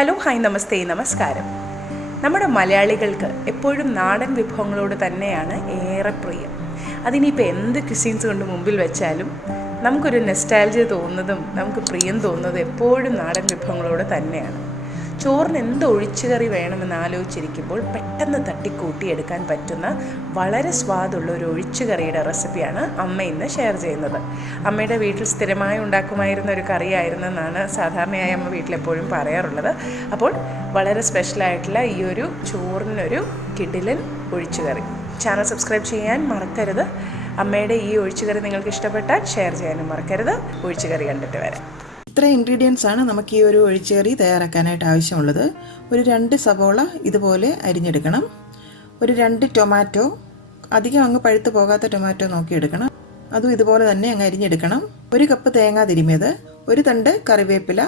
Hello, hi, നമസ്തേ, നമസ്കാരം. നമ്മുടെ മലയാളികൾക്ക് എപ്പോഴും നാടൻ വിഭവങ്ങളോട് തന്നെയാണ് ഏറെ പ്രിയം. അതിനിപ്പോൾ എന്ത് ക്വിസീൻസ് കൊണ്ട് മുമ്പിൽ വെച്ചാലും നമുക്കൊരു നെസ്റ്റാൾജിയ തോന്നുന്നതും നമുക്ക് പ്രിയം തോന്നുന്നതും എപ്പോഴും നാടൻ വിഭവങ്ങളോട് തന്നെയാണ്. ചോറിന് എന്ത് ഒഴിച്ചുകറി വേണമെന്ന് ആലോചിച്ചിരിക്കുമ്പോൾ പെട്ടെന്ന് തട്ടിക്കൂട്ടിയെടുക്കാൻ പറ്റുന്ന വളരെ സ്വാദുള്ള ഒരു ഒഴിച്ചുകറിയുടെ റെസിപ്പിയാണ് അമ്മ ഇന്ന് ഷെയർ ചെയ്യുന്നത്. അമ്മയുടെ വീട്ടിൽ സ്ഥിരമായി ഉണ്ടാക്കുമായിരുന്ന ഒരു കറിയായിരുന്നെന്നാണ് സാധാരണയായി അമ്മ വീട്ടിലെപ്പോഴും പറയാറുള്ളത്. അപ്പോൾ വളരെ സ്പെഷ്യലായിട്ടുള്ള ഈ ഒരു ചോറിനൊരു കിടിലൻ ഒഴിച്ചുകറി. ചാനൽ സബ്സ്ക്രൈബ് ചെയ്യാൻ മറക്കരുത്. അമ്മയുടെ ഈ ഒഴിച്ചുകറി നിങ്ങൾക്ക് ഇഷ്ടപ്പെട്ടാൽ ഷെയർ ചെയ്യാനും മറക്കരുത്. ഒഴിച്ചുകറി കണ്ടിട്ട് വരാം. ഇത്ര ഇൻഗ്രീഡിയൻസ് ആണ് നമുക്ക് ഈ ഒരു ഒഴിച്ചുകറി തയ്യാറാക്കാനായിട്ട് ആവശ്യമുള്ളത്. ഒരു 2 സവോള ഇതുപോലെ അരിഞ്ഞെടുക്കണം. ഒരു 2 ടൊമാറ്റോ, അധികം അങ്ങ് പഴുത്ത് പോകാത്ത ടൊമാറ്റോ നോക്കിയെടുക്കണം. അതും ഇതുപോലെ തന്നെ അങ്ങ് അരിഞ്ഞെടുക്കണം. 1 കപ്പ് തേങ്ങ തിരുമിയത്, 1 തണ്ട് കറിവേപ്പില,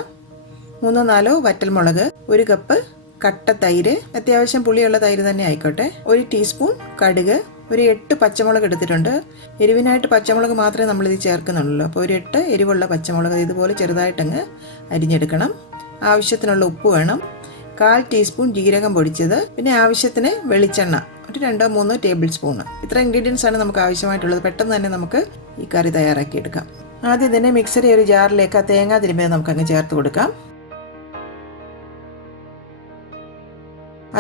3-4 വറ്റൽമുളക്, 1 കപ്പ് കട്ട തൈര്, അത്യാവശ്യം പുളിയുള്ള തൈര് തന്നെ ആയിക്കോട്ടെ, 1 ടീസ്പൂൺ കടുക്, ഒരു 8 പച്ചമുളക് എടുത്തിട്ടുണ്ട്. എരിവിനായിട്ട് പച്ചമുളക് മാത്രമേ നമ്മളിത് ചേർക്കുന്നുള്ളൂ. അപ്പോൾ ഒരു 8 എരിവുള്ള പച്ചമുളക് ഇതുപോലെ ചെറുതായിട്ടങ്ങ് അരിഞ്ഞെടുക്കണം. ആവശ്യത്തിനുള്ള ഉപ്പ് വേണം. 1/4 ടീസ്പൂൺ ജീരകം പൊടിച്ചത്, പിന്നെ ആവശ്യത്തിന് വെളിച്ചെണ്ണ ഒരു 2-3 ടേബിൾ സ്പൂൺ. ഇത്ര ഇൻഗ്രീഡിയൻസ് ആണ് നമുക്ക് ആവശ്യമായിട്ടുള്ളത്. പെട്ടെന്ന് തന്നെ നമുക്ക് ഈ കറി തയ്യാറാക്കിയെടുക്കാം. ആദ്യം തന്നെ മിക്സറി ഒരു ജാറിലേക്ക് ആ തേങ്ങ തിരുമ്മിയത് നമുക്കങ്ങ് ചേർത്ത് കൊടുക്കാം.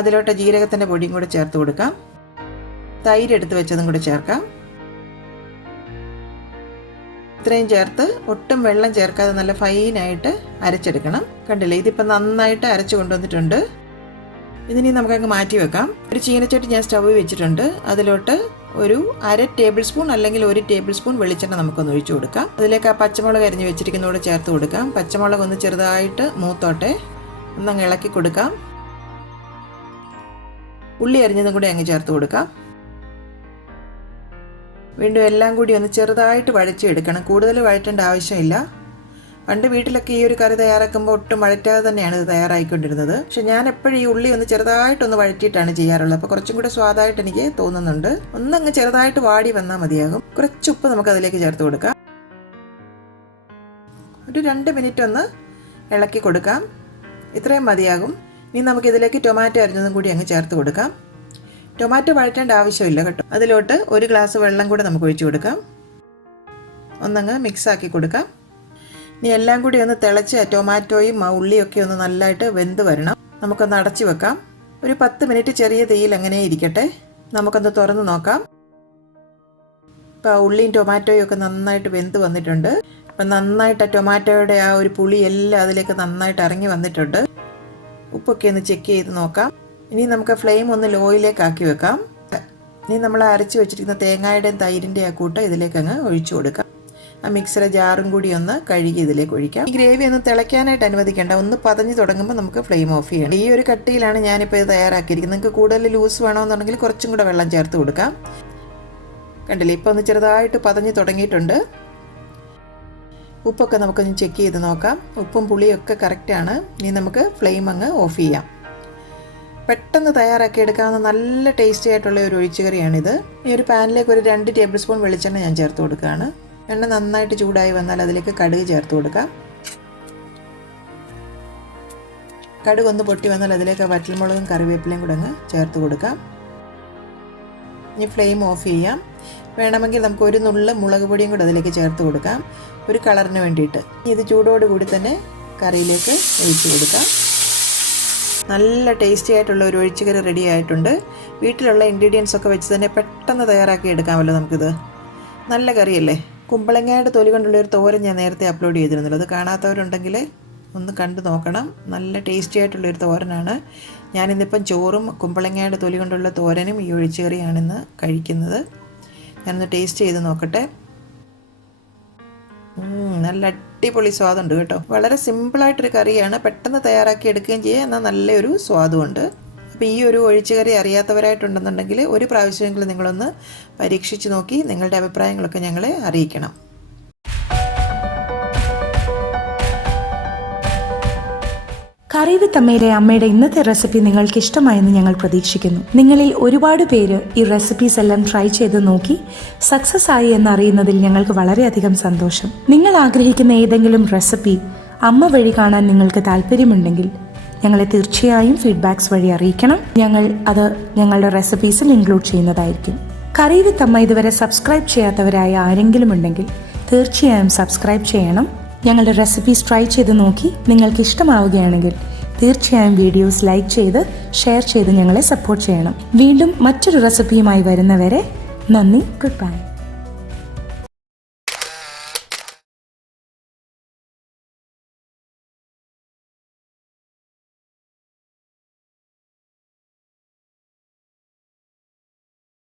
അതിലോട്ട് ജീരകത്തിൻ്റെ പൊടിയും കൂടെ ചേർത്ത് കൊടുക്കാം. തൈര് എടുത്ത് വെച്ചതും കൂടെ ചേർക്കാം. ഇത്രയും ചേർത്ത് ഒട്ടും വെള്ളം ചേർക്കാതെ നല്ല ഫൈനായിട്ട് അരച്ചെടുക്കണം. കണ്ടില്ലേ, ഇതിപ്പോൾ നന്നായിട്ട് അരച്ചു കൊണ്ടുവന്നിട്ടുണ്ട്. ഇതിനി നമുക്കങ്ങ് മാറ്റി വെക്കാം. ഒരു ചീനച്ചട്ടി ഞാൻ സ്റ്റവ് വെച്ചിട്ടുണ്ട്. അതിലോട്ട് ഒരു 1/2 ടേബിൾ സ്പൂൺ അല്ലെങ്കിൽ 1 ടേബിൾ സ്പൂൺ വെളിച്ചെണ്ണ നമുക്കൊന്ന് ഒഴിച്ചു കൊടുക്കാം. അതിലേക്ക് ആ പച്ചമുളക് അരിഞ്ഞ് വെച്ചിരിക്കുന്നതോടെ ചേർത്ത് കൊടുക്കാം. പച്ചമുളക് ഒന്ന് ചെറുതായിട്ട് മൂത്തോട്ടെ, ഒന്നങ്ങ് ഇളക്കി കൊടുക്കാം. ഉള്ളി അരിഞ്ഞതും കൂടെ അങ്ങ് ചേർത്ത് കൊടുക്കാം. വീണ്ടും എല്ലാം കൂടി ഒന്ന് ചെറുതായിട്ട് വഴച്ചെടുക്കണം. കൂടുതൽ വഴറ്റേണ്ട ആവശ്യമില്ല. പണ്ട് വീട്ടിലൊക്കെ ഈ ഒരു കറി തയ്യാറാക്കുമ്പോൾ ഒട്ടും വഴറ്റാതെ തന്നെയാണ് ഇത് തയ്യാറായിക്കൊണ്ടിരുന്നത്. പക്ഷെ ഞാൻ എപ്പോഴും ഈ ഉള്ളി ഒന്ന് ചെറുതായിട്ടൊന്ന് വഴറ്റിയിട്ടാണ് ചെയ്യാറുള്ളത്. അപ്പോൾ കുറച്ചും കൂടെ സ്വാദായിട്ട് എനിക്ക് തോന്നുന്നുണ്ട്. ഒന്നങ്ങ് ചെറുതായിട്ട് വാടി വന്നാൽ മതിയാകും. കുറച്ച് ഉപ്പ് നമുക്ക് അതിലേക്ക് ചേർത്ത് കൊടുക്കാം. ഒരു 2 മിനിറ്റ് ഒന്ന് ഇളക്കി കൊടുക്കാം. ഇത്രയും മതിയാകും. ഇനി നമുക്കിതിലേക്ക് ടൊമാറ്റോ അരിഞ്ഞതും കൂടി അങ്ങ് ചേർത്ത് കൊടുക്കാം. ടൊമാറ്റോ വഴറ്റേണ്ട ആവശ്യമില്ല കേട്ടോ. അതിലോട്ട് 1 ഗ്ലാസ് വെള്ളം കൂടെ നമുക്ക് ഒഴിച്ചു കൊടുക്കാം. ഒന്നങ്ങ് മിക്സാക്കി കൊടുക്കാം. ഇനി എല്ലാം കൂടി ഒന്ന് തിളച്ച് ടൊമാറ്റോയും ഉള്ളിയൊക്കെ ഒന്ന് നല്ലതായിട്ട് വെന്ത് വരണം. നമുക്കൊന്ന് അടച്ചു വെക്കാം. ഒരു 10 മിനിറ്റ് ചെറിയ തീയിൽ അങ്ങനെ ഇരിക്കട്ടെ. നമുക്കൊന്ന് തുറന്ന് നോക്കാം. ഇപ്പോൾ ഉള്ളിയും ടൊമാറ്റോയും ഒക്കെ നന്നായിട്ട് വെന്ത് വന്നിട്ടുണ്ട്. അപ്പം നന്നായിട്ട് ടൊമാറ്റോയുടെ ആ ഒരു പുളി എല്ലാം അതിലേക്ക് നന്നായിട്ട് ഇറങ്ങി വന്നിട്ടുണ്ട്. ഉപ്പൊക്കെ ഒന്ന് ചെക്ക് ചെയ്ത് നോക്കാം. ഇനി നമുക്ക് ഫ്ലെയിം ഒന്ന് ലോയിലേക്ക് ആക്കി വെക്കാം. ഇനി നമ്മൾ അരച്ച് വെച്ചിരിക്കുന്ന തേങ്ങയുടെയും തൈരിൻ്റെ ആ കൂട്ട് ഇതിലേക്ക് അങ്ങ് ഒഴിച്ചു കൊടുക്കാം. ആ മിക്സറെ ജാറും കൂടി ഒന്ന് കഴുകി ഇതിലേക്ക് ഒഴിക്കാം. ഈ ഗ്രേവി ഒന്ന് തിളയ്ക്കാനായിട്ട് അനുവദിക്കേണ്ട. ഒന്ന് പതഞ്ഞ് തുടങ്ങുമ്പോൾ നമുക്ക് ഫ്ലെയിം ഓഫ് ചെയ്യണം. ഈ ഒരു കട്ടിയിലാണ് ഞാനിപ്പോൾ ഇത് തയ്യാറാക്കിയിരിക്കുന്നത്. നിങ്ങൾക്ക് കൂടുതൽ ലൂസ് വേണമെന്നുണ്ടെങ്കിൽ കുറച്ചും കൂടെ വെള്ളം ചേർത്ത് കൊടുക്കാം. കണ്ടില്ലേ, ഇപ്പോൾ ഒന്ന് ചെറുതായിട്ട് പതഞ്ഞ് തുടങ്ങിയിട്ടുണ്ട്. ഉപ്പൊക്കെ നമുക്കൊന്ന് ചെക്ക് ചെയ്ത് നോക്കാം. ഉപ്പും പുളിയൊക്കെ കറക്റ്റാണ്. ഇനി നമുക്ക് ഫ്ലെയിം അങ്ങ് ഓഫ് ചെയ്യാം. പെട്ടെന്ന് തയ്യാറാക്കി എടുക്കാവുന്ന നല്ല ടേസ്റ്റി ആയിട്ടുള്ള ഒരു ഒഴിച്ചുകറിയാണിത്. ഈ ഒരു പാനിലേക്ക് ഒരു 2 ടേബിൾ സ്പൂൺ വെളിച്ചെണ്ണ ഞാൻ ചേർത്ത് കൊടുക്കുകയാണ്. എണ്ണ നന്നായിട്ട് ചൂടായി വന്നാൽ അതിലേക്ക് കടുക് ചേർത്ത് കൊടുക്കാം. കടുക് ഒന്ന് പൊട്ടി വന്നാൽ അതിലേക്ക് വറ്റൽമുളകും കറിവേപ്പിലയും കൂടെ അങ്ങ് ചേർത്ത് കൊടുക്കാം. ഇനി ഫ്ലെയിം ഓഫ് ചെയ്യാം. വേണമെങ്കിൽ നമുക്ക് ഒരു നുള്ള് മുളക് പൊടിയും കൂടെ അതിലേക്ക് ചേർത്ത് കൊടുക്കാം, ഒരു കളറിന് വേണ്ടിയിട്ട്. ഇത് ചൂടോടുകൂടി തന്നെ കറിയിലേക്ക് ഒഴിച്ചു കൊടുക്കാം. നല്ല ടേസ്റ്റി ആയിട്ടുള്ള ഒരു ഒഴിച്ചുകറി റെഡി ആയിട്ടുണ്ട്. വീട്ടിലുള്ള ഇൻഗ്രീഡിയൻസ് ഒക്കെ വെച്ച് തന്നെ പെട്ടെന്ന് തയ്യാറാക്കി എടുക്കാമല്ലോ നമുക്കിത്. നല്ല കറിയല്ലേ. കുമ്പളങ്ങയുടെ തൊലി കൊണ്ടുള്ളൊരു തോരൻ ഞാൻ നേരത്തെ അപ്ലോഡ് ചെയ്തിരുന്നല്ലോ. അത് കാണാത്തവരുണ്ടെങ്കിൽ ഒന്ന് കണ്ടു നോക്കണം. നല്ല ടേസ്റ്റി ആയിട്ടുള്ളൊരു തോരനാണ്. ഞാനിന്നിപ്പം ചോറും കുമ്പളങ്ങയുടെ തൊലി കൊണ്ടുള്ള തോരനും ഈ ഒഴിച്ചുകറിയാണിന്ന് കഴിക്കുന്നത്. ഞാനൊന്ന് ടേസ്റ്റ് ചെയ്ത് നോക്കട്ടെ. നല്ല അടിപൊളി സ്വാദുണ്ട് കേട്ടോ. വളരെ സിമ്പിളായിട്ടൊരു കറിയാണ്. പെട്ടെന്ന് തയ്യാറാക്കി എടുക്കുകയും ചെയ്യാം, എന്നാൽ നല്ലൊരു സ്വാദുമുണ്ട്. അപ്പോൾ ഈ ഒരു ഒഴിച്ചുകറി അറിയാത്തവരായിട്ടുണ്ടെന്നുണ്ടെങ്കിൽ ഒരു പ്രാവശ്യമെങ്കിലും നിങ്ങളൊന്ന് പരീക്ഷിച്ച് നോക്കി നിങ്ങളുടെ അഭിപ്രായങ്ങളൊക്കെ ഞങ്ങളെ അറിയിക്കണം. കറി വിത്ത് അമ്മയിലെ അമ്മയുടെ ഇന്നത്തെ റെസിപ്പി നിങ്ങൾക്ക് ഇഷ്ടമായെന്ന് ഞങ്ങൾ പ്രതീക്ഷിക്കുന്നു. നിങ്ങളിൽ ഒരുപാട് പേര് ഈ റെസിപ്പീസ് എല്ലാം ട്രൈ ചെയ്ത് നോക്കി സക്സസ് ആയി എന്നറിയുന്നതിൽ ഞങ്ങൾക്ക് വളരെയധികം സന്തോഷം. നിങ്ങൾ ആഗ്രഹിക്കുന്ന ഏതെങ്കിലും റെസിപ്പി അമ്മ വഴി കാണാൻ നിങ്ങൾക്ക് താല്പര്യമുണ്ടെങ്കിൽ ഞങ്ങളെ തീർച്ചയായും ഫീഡ്ബാക്സ് വഴി അറിയിക്കണം. ഞങ്ങൾ അത് ഞങ്ങളുടെ റെസിപ്പീസിൽ ഇൻക്ലൂഡ് ചെയ്യുന്നതായിരിക്കും. കറി വിത്ത് അമ്മ ഇതുവരെ സബ്സ്ക്രൈബ് ചെയ്യാത്തവരായ ആരെങ്കിലും ഉണ്ടെങ്കിൽ തീർച്ചയായും സബ്സ്ക്രൈബ് ചെയ്യണം. ഞങ്ങളുടെ റെസിപ്പീസ് ട്രൈ ചെയ്ത് നോക്കി നിങ്ങൾക്ക് ഇഷ്ടമാവുകയാണെങ്കിൽ തീർച്ചയായും വീഡിയോസ് ലൈക്ക് ചെയ്ത് ഷെയർ ചെയ്ത് ഞങ്ങളെ സപ്പോർട്ട് ചെയ്യണം. വീണ്ടും മറ്റൊരു റെസിപ്പിയുമായി വരുന്നവരെ നന്ദി. Good bye.